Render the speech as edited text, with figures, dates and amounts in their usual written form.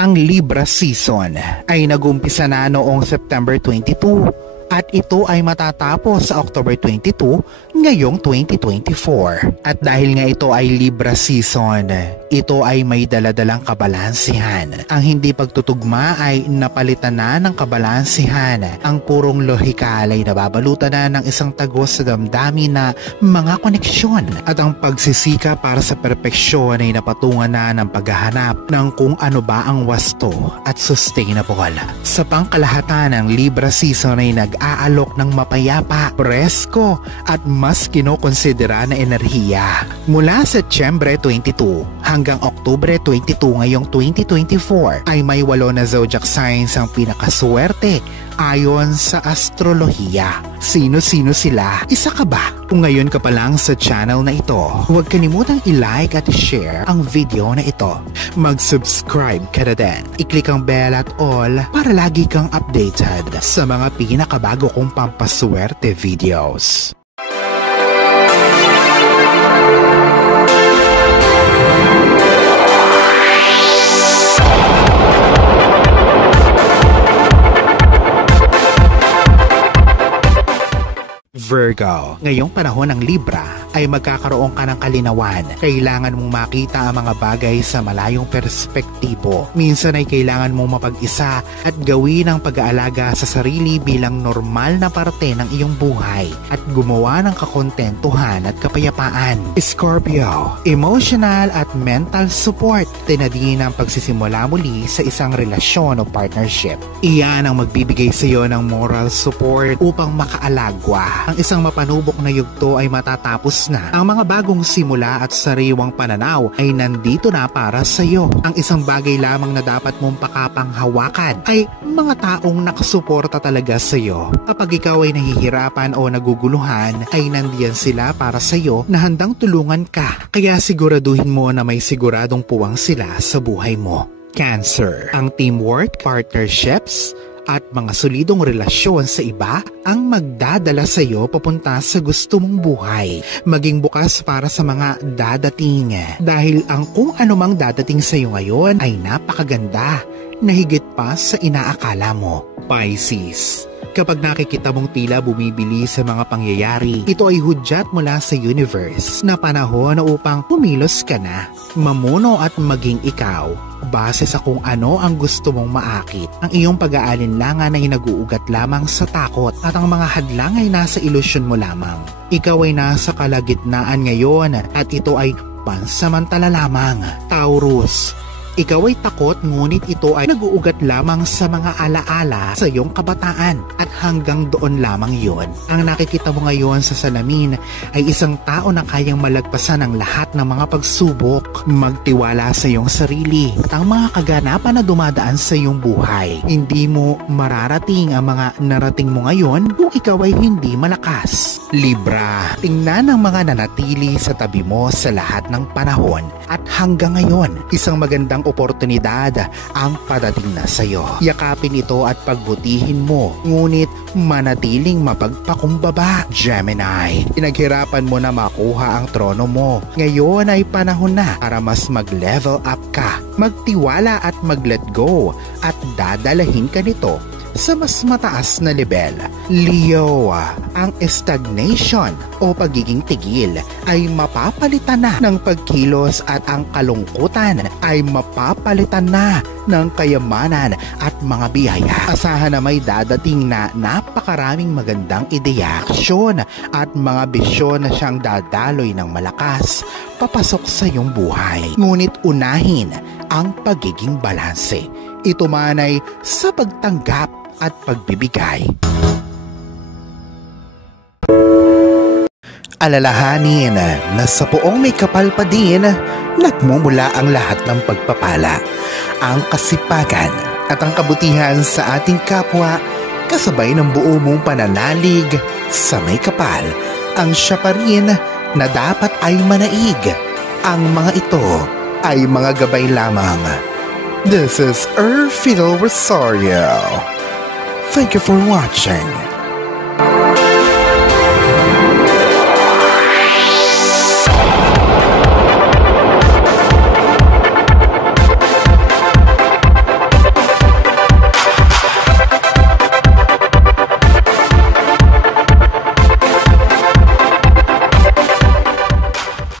Ang Libra season ay nag-umpisa na noong September 22 at ito ay matatapos sa October 22 ngayong 2024. At dahil nga ito ay Libra season, ito ay may daladalang kabalansihan. Ang hindi pagtutugma ay napalitan na ng kabalansihan. Ang purong lohikal ay nababalutan na ng isang tagos sa damdamin na mga koneksyon. At ang pagsisika para sa perpeksyon ay napatungan na ng paghahanap ng kung ano ba ang wasto at sustainable. Sa pangkalahatan ng Libra season ay nag-aalok ng mapayapa, presko at mas kinokonsidera na enerhiya. Mula Setyembre 22 hanggang Oktubre 22 ngayong 2024 ay may 8 na zodiac signs ang pinakaswerte ayon sa astrolohiya. Sino-sino sila? Isa ka ba? Kung ngayon ka pa lang sa channel na ito, huwag kalimutang i-like at i-share ang video na ito. Mag-subscribe ka na din. I-click ang bell at all para lagi kang updated sa mga pinakabago kong pampaswerte videos. Virgo, ngayong panahon ng Libra ay magkakaroon ka ng kalinawan. Kailangan mong makita ang mga bagay sa malayong perspektibo. Minsan ay kailangan mong mapag-isa at gawin ang pag-aalaga sa sarili bilang normal na parte ng iyong buhay at gumawa ng kakontentuhan at kapayapaan. Scorpio, emotional at mental support. Tinadin ang pagsisimula muli sa isang relasyon o partnership. Iyan ang magbibigay sa iyo ng moral support upang makaalagwa. Ang isang mapanubok na yugto ay matatapos na. Ang mga bagong simula at sariwang pananaw ay nandito na para sa iyo. Ang isang bagay lamang na dapat mong pakapanghawakan ay mga taong nakasuporta talaga sa iyo. Kapag ikaw ay nahihirapan o naguguluhan, ay nandiyan sila para sa iyo na handang tulungan ka. Kaya siguraduhin mo na may siguradong puwang sila sa buhay mo. Cancer, ang teamwork, partnerships, at mga solidong relasyon sa iba ang magdadala sa iyo papunta sa gusto mong buhay. Maging bukas para sa mga dadating dahil ang kung anumang dadating sa iyo ngayon ay napakaganda na higit pa sa inaakala mo. Pisces, kapag nakikita mong tila bumibili sa mga pangyayari, ito ay hudyat mula sa universe na panahon upang pumilos ka na, mamuno at maging ikaw base sa kung ano ang gusto mong maakit. Ang iyong pag-aalinlangan ay nag-uugat lamang sa takot at ang mga hadlang ay nasa ilusyon mo lamang. Ikaw ay nasa kalagitnaan ngayon at ito ay pansamantala lamang. Taurus, ikaw ay takot ngunit ito ay nag-uugat lamang sa mga alaala sa iyong kabataan at hanggang doon lamang yon. Ang nakikita mo ngayon sa salamin ay isang tao na kayang malagpasan ang lahat ng mga pagsubok. Magtiwala sa iyong sarili at ang mga kaganapan na dumadaan sa iyong buhay. Hindi mo mararating ang mga narating mo ngayon kung ikaw ay hindi malakas. Libra, tingnan ang mga nanatili sa tabi mo sa lahat ng panahon at hanggang ngayon, isang magandang oportunidad ang padating na sa iyo. Yakapin ito at pagbutihin mo, ngunit manatiling mapagpakumbaba. Gemini, pinaghirapan mo na makuha ang trono mo. Ngayon ay panahon na para mas mag-level up ka. Magtiwala at mag-let go at dadalahin ka nito sa mas mataas na level. Leo, ang stagnation o pagiging tigil ay mapapalitan na ng pagkilos at ang kalungkutan ay mapapalitan na ng kayamanan at mga biyaya. Asahan na may dadating na napakaraming magandang ideya, aksyon at mga bisyon na siyang dadaloy ng malakas papasok sa iyong buhay. Ngunit unahin ang pagiging balanse. Ito man ay sa pagtanggap at pagbibigay. Alalahanin na sa poong may kapal pa din, nagmumula ang lahat ng pagpapala, ang kasipagan at ang kabutihan sa ating kapwa kasabay ng buo mong pananalig sa may kapal. Ang siya pa rin na dapat ay manaig. Ang mga ito ay mga gabay lamang. This is Fidel Rosario. Thank you for watching.